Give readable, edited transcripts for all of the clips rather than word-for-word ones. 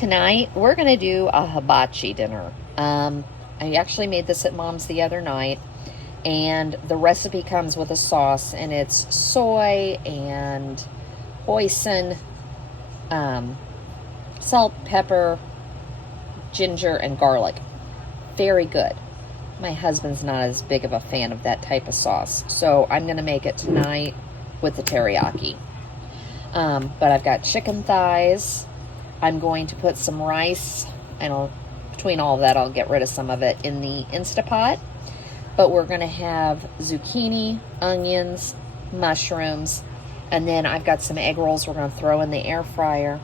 Tonight, we're going to do a hibachi dinner. I actually made this at Mom's the other night, and the recipe comes with a sauce, and it's soy and hoisin, salt, pepper, ginger, and garlic. Very good. My husband's not as big of a fan of that type of sauce, so I'm going to make it tonight with the teriyaki. But I've got chicken thighs. I'm going to put some rice, and between all of that, I'll get rid of some of it in the Instapot. But we're going to have zucchini, onions, mushrooms, and then I've got some egg rolls we're going to throw in the air fryer.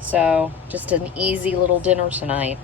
So, just an easy little dinner tonight.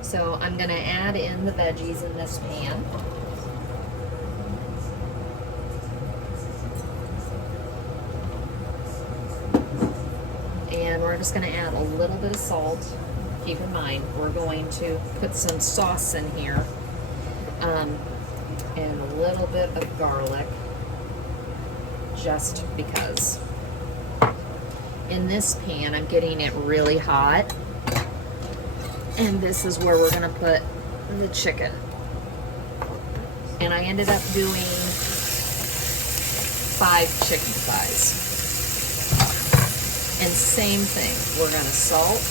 So I'm going to add in the veggies in this pan. And we're just going to add a little bit of salt. Keep in mind, we're going to put some sauce in here. And a little bit of garlic, just because. In this pan, I'm getting it really hot. And this is where we're going to put the chicken. And I ended up doing 5 chicken thighs. And same thing, we're going to salt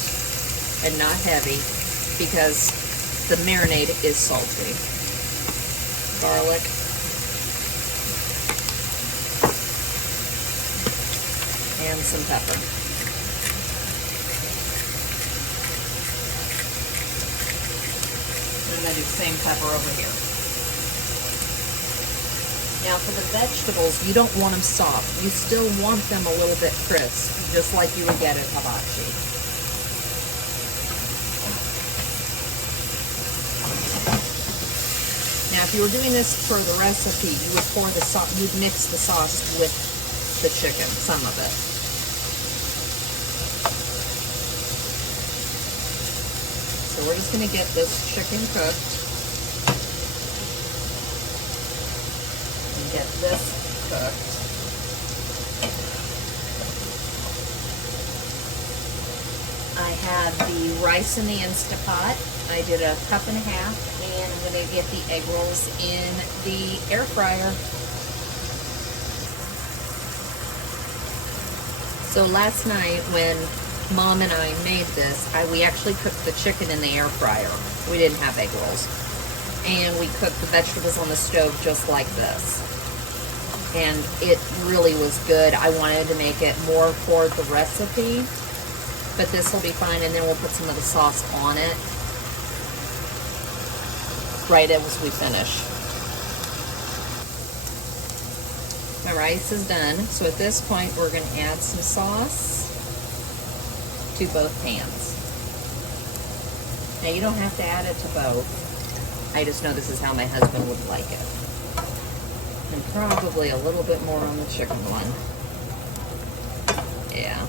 and not heavy because the marinade is salty. Garlic. And some pepper. I'm going to do the same pepper over here. Now for the vegetables, you don't want them soft. You still want them a little bit crisp, just like you would get at hibachi. Now if you were doing this for the recipe, you would pour the sauce, you'd mix the sauce with the chicken, some of it. So we're just going to get this chicken cooked and get this cooked. I had the rice in the Instapot. I did a cup and a half, and I'm going to get the egg rolls in the air fryer. So last night when Mom and I made this, we actually cooked the chicken in the air fryer. We didn't have egg rolls. And we cooked the vegetables on the stove just like this. and it really was good. I wanted to make it more for the recipe, but this will be fine, and then we'll put some of the sauce on it right as we finish. My rice is done, so at this point we're going to add some sauce to both pans. Now you don't have to add it to both. I just know this is how my husband would like it. And probably a little bit more on the chicken one. Yeah.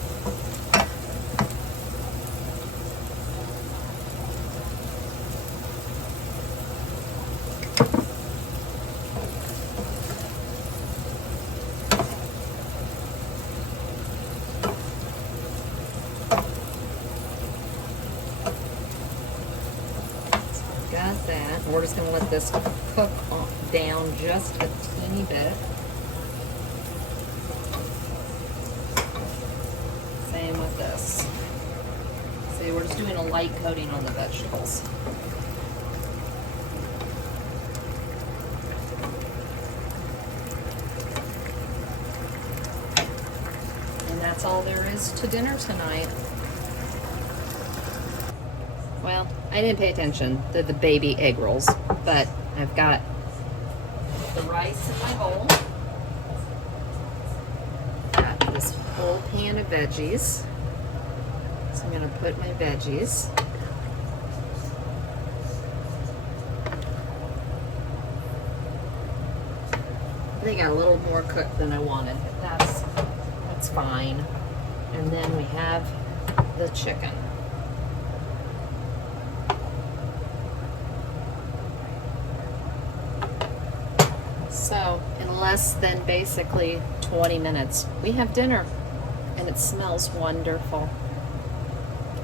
Got that. We're just going to let this cook down just a teeny bit. Same with this. See, we're just doing a light coating on the vegetables. And that's all there is to dinner tonight. Well, I didn't pay attention to the baby egg rolls, but I've got the rice in my bowl. Got this whole pan of veggies. So I'm going to put my veggies. They got a little more cooked than I wanted, but that's fine. And then we have the chicken. So in less than basically 20 minutes, we have dinner, and it smells wonderful.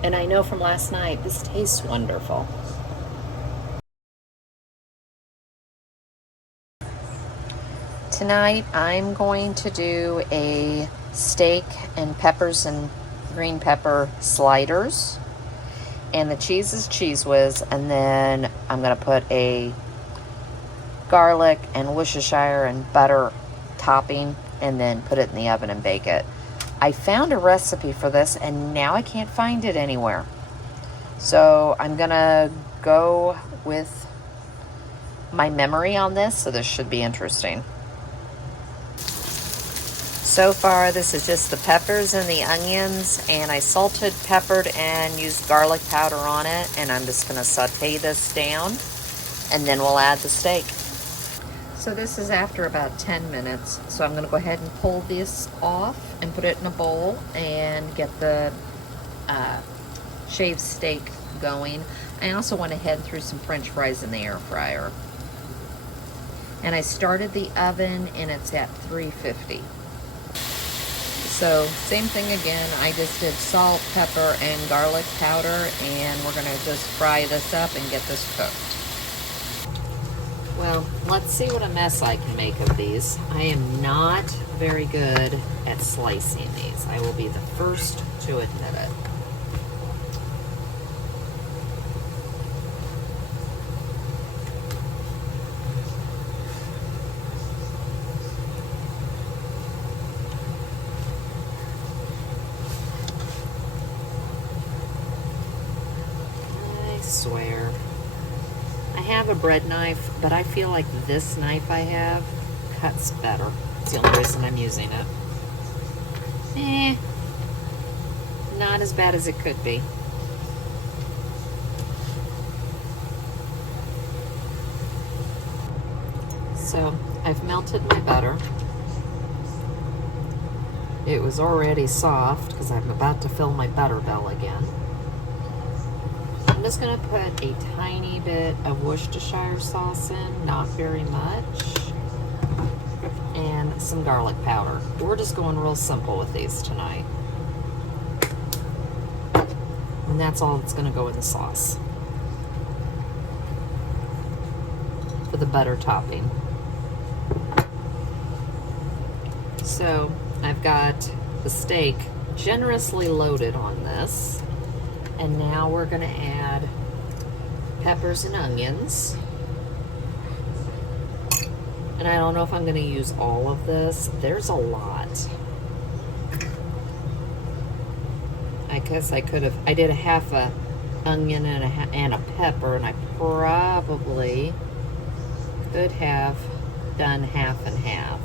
And I know from last night, this tastes wonderful. Tonight, I'm going to do a steak and peppers and green pepper sliders. And the cheese is Cheese Whiz, and then I'm going to put a garlic and Worcestershire and butter topping, and then put it in the oven and bake it. I found a recipe for this, and now I can't find it anywhere. So I'm gonna go with my memory on this, so this should be interesting. So far, this is just the peppers and the onions, and I salted, peppered, and used garlic powder on it, and I'm just gonna saute this down, and then we'll add the steak. So this is after about 10 minutes. So I'm going to go ahead and pull this off and put it in a bowl and get the shaved steak going. I also went ahead and threw some French fries in the air fryer. And I started the oven, and it's at 350. So same thing again. I just did salt, pepper, and garlic powder, and we're going to just fry this up and get this cooked. Well, let's see what a mess I can make of these. I am not very good at slicing these. I will be the first to admit it. I swear. I have a bread knife, but I feel like this knife I have cuts better. It's the only reason I'm using it. Not as bad as it could be. So I've melted my butter. It was already soft because I'm about to fill my butter bell again. I'm just going to put a tiny bit of Worcestershire sauce in, not very much, and some garlic powder. We're just going real simple with these tonight. And that's all that's going to go in the sauce for the butter topping. So I've got the steak generously loaded on this. And now we're going to add peppers and onions. And I don't know if I'm going to use all of this. There's a lot. I guess I could have, I did a half a onion and a pepper, and I probably could have done half and half.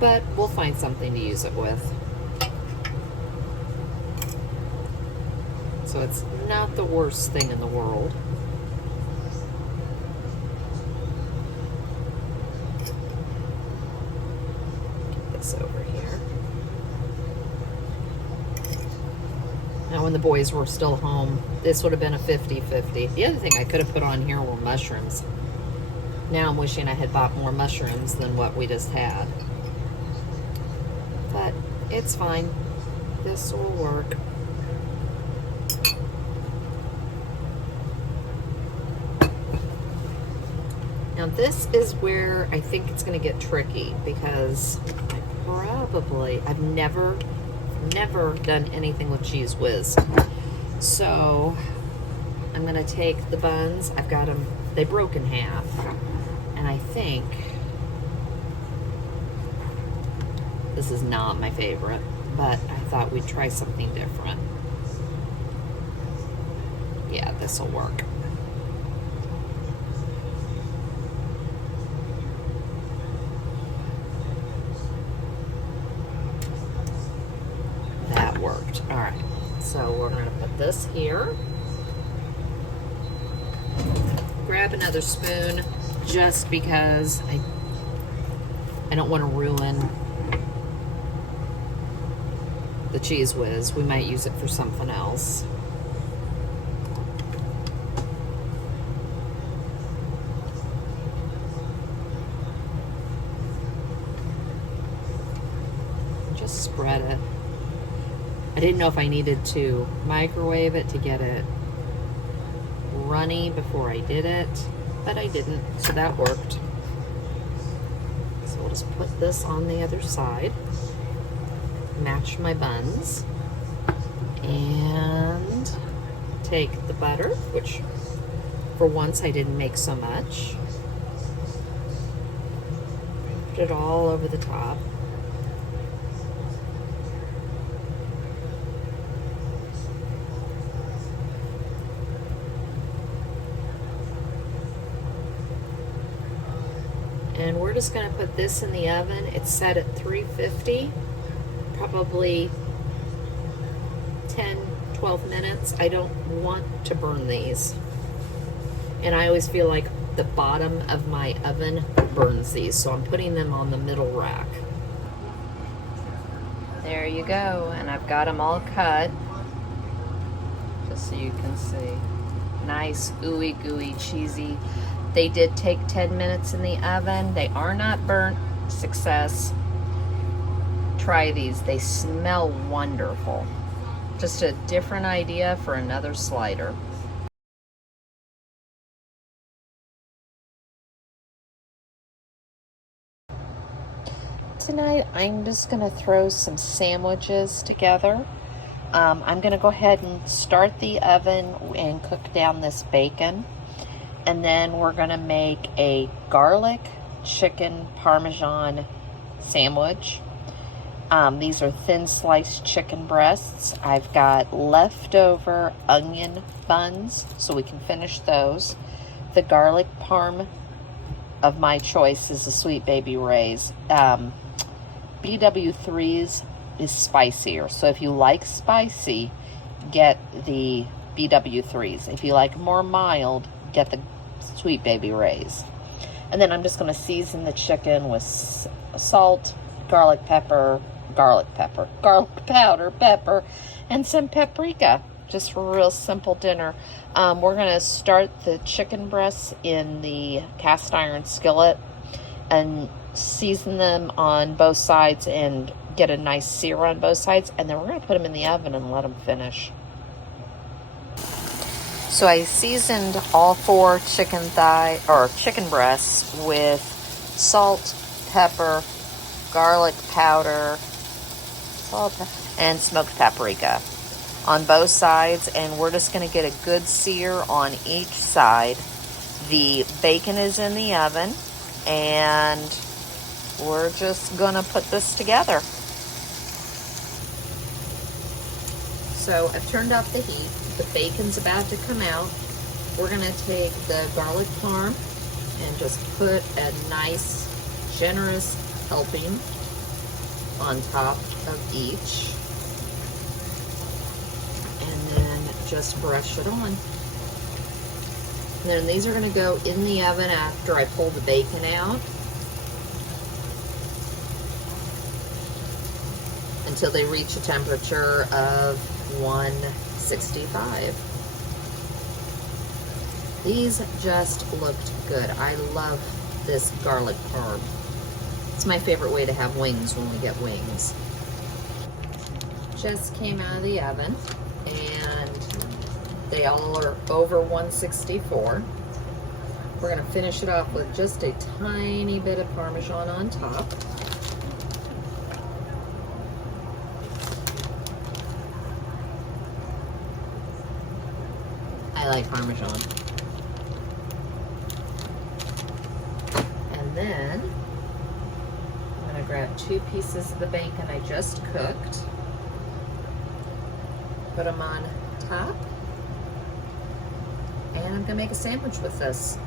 But we'll find something to use it with. So it's not the worst thing in the world. Get this over here. Now, when the boys were still home, this would have been a 50-50. The other thing I could have put on here were mushrooms. Now I'm wishing I had bought more mushrooms than what we just had. But it's fine. This will work. Now this is where I think it's going to get tricky, because I've never done anything with Cheese Whiz. So I'm going to take the buns. I've got them, they broke in half. And I think this is not my favorite, but I thought we'd try something different. Yeah, this will work. That worked. All right, so we're going to put this here. Grab another spoon, just because I don't want to ruin the Cheese Whiz. We might use it for something else. Just spread it. I didn't know if I needed to microwave it to get it runny before I did it, but I didn't, so that worked. So we'll just put this on the other side, match my buns, and take the butter, which for once I didn't make so much. Put it all over the top. And we're just going to put this in the oven. It's set at 350, probably 10-12 minutes. I don't want to burn these. And I always feel like the bottom of my oven burns these, so I'm putting them on the middle rack. There you go, and I've got them all cut, just so you can see. Nice, ooey gooey, cheesy. They did take 10 minutes in the oven. They are not burnt. Success. Try these. They smell wonderful. Just a different idea for another slider. Tonight, I'm just going to throw some sandwiches together. I'm going to go ahead and start the oven and cook down this bacon. And then we're going to make a garlic chicken Parmesan sandwich. These are thin sliced chicken breasts. I've got leftover onion buns, so we can finish those. The garlic parm of my choice is the Sweet Baby Ray's. BW3's is spicier, so if you like spicy, get the BW3's. If you like more mild, get the Sweet Baby Ray's. And then I'm just going to season the chicken with salt, garlic powder, pepper, and some paprika. Just a real simple dinner. We're going to start the chicken breasts in the cast iron skillet and season them on both sides and get a nice sear on both sides. And then we're going to put them in the oven and let them finish. So I seasoned all 4 chicken breasts with salt, pepper, garlic powder, and smoked paprika on both sides, and we're just going to get a good sear on each side. The bacon is in the oven. and we're just gonna put this together. So I've turned up the heat. The bacon's about to come out. We're gonna take the garlic parm and just put a nice, generous helping on top of each. And then just brush it on. And then these are gonna go in the oven after I pull the bacon out until they reach a temperature of 165. These just looked good. I love this garlic parm. It's my favorite way to have wings when we get wings. Just came out of the oven and they all are over 164. We're gonna finish it off with just a tiny bit of Parmesan on top. I like Parmesan. And then I'm gonna grab 2 pieces of the bacon I just cooked, put them on top, and I'm gonna make a sandwich with this.